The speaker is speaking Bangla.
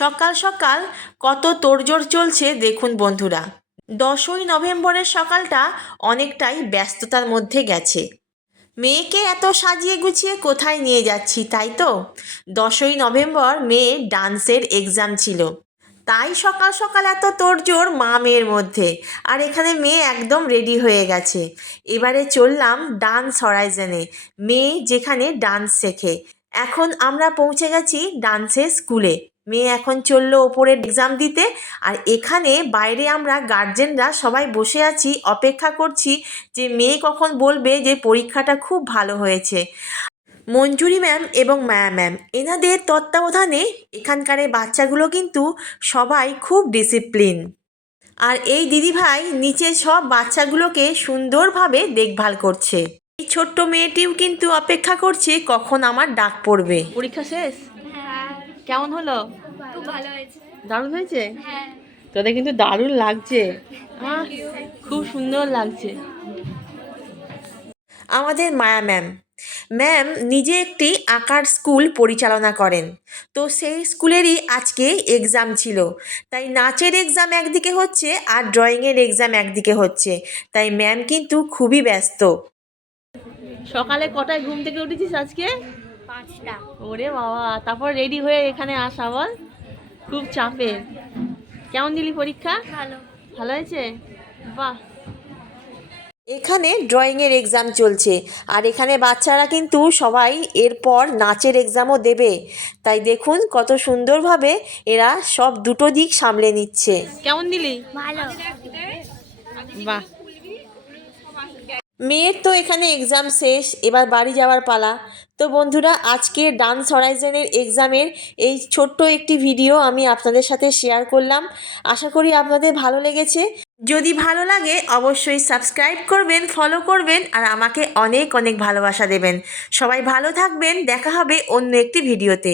সকাল সকাল কত তোড়জোড় চলছে দেখুন বন্ধুরা। 10ই নভেম্বরের সকালটা অনেকটাই ব্যস্ততার মধ্যে গেছে। মেয়েকে এত সাজিয়ে গুছিয়ে কোথায় নিয়ে যাচ্ছি, তাই তো? 10ই নভেম্বর মেয়ের ডান্সের এক্সাম ছিল, তাই সকাল সকাল এত তোড়জোড় মা মেয়ের মধ্যে। আর এখানে মেয়ে একদম রেডি হয়ে গেছে। এবারে চললাম ডান্স হরাইজনে, মেয়ে যেখানে ডান্স শেখে। এখন আমরা পৌঁছে গেছি ডান্সের স্কুলে। মেয়ে এখন চললো ওপরের এক্সাম দিতে, আর এখানে বাইরে আমরা গার্জেনরা সবাই বসে আছি, অপেক্ষা করছি যে মেয়ে কখন বলবে যে পরীক্ষাটা খুব ভালো হয়েছে। মঞ্জুরি ম্যাম এবং মায়া ম্যাম এনাদের তত্ত্বাবধানে এখানকার বাচ্চাগুলো কিন্তু সবাই খুব ডিসিপ্লিন। আর এই দিদিভাই নিচে সব বাচ্চাগুলোকে সুন্দরভাবে দেখভাল করছে। এই ছোট্ট মেয়েটিও কিন্তু অপেক্ষা করছে কখন আমার ডাক পড়বে। পরীক্ষা শেষ? হ্যাঁ, কেমন হলো? খুব ভালো হয়েছে। দারুণ হয়েছে? হ্যাঁ, তোদের কিন্তু দারুণ লাগছে, থ্যাংক ইউ। খুব সুন্দর লাগছে। আমাদের মায়া ম্যাম ম্যাম নিজে একটি আঁকার স্কুল পরিচালনা করেন, তো সেই স্কুলেরই আজকে এক্সাম ছিল। তাই নাচের এক্সাম একদিকে হচ্ছে আর ড্রয়িংয়ের এক্সাম একদিকে হচ্ছে, তাই ম্যাম কিন্তু খুবই ব্যস্ত। সকালে কটায় ঘুম থেকে উঠেছিস আজকে? 5টা। ওরে বাবা, তারপর রেডি হয়ে এখানে আসা, বল খুব চাপে। কেমন দিলি পরীক্ষা? ভালো। ভালো হয়েছে? বাহ। এখানে ড্রয়িংয়ের এক্সাম চলছে, আর এখানে বাচ্চারা কিন্তু সবাই এরপর নাচের এক্সামও দেবে। তাই দেখুন কত সুন্দরভাবে এরা সব দুটো দিক সামলে নিচ্ছে। কেমন দিলি? ভালো। বাহ। মেয়ের তো এখানে এক্সাম শেষ, এবার বাড়ি যাওয়ার পালা। তো বন্ধুরা, আজকের ডান্স হরাইজনের এক্সামের এই ছোট্ট একটি ভিডিও আমি আপনাদের সাথে শেয়ার করলাম। আশা করি আপনাদের ভালো লেগেছে। যদি ভালো লাগে অবশ্যই সাবস্ক্রাইব করবেন, ফলো করবেন, আর আমাকে অনেক অনেক ভালোবাসা দেবেন। সবাই ভালো থাকবেন, দেখা হবে অন্য একটি ভিডিওতে।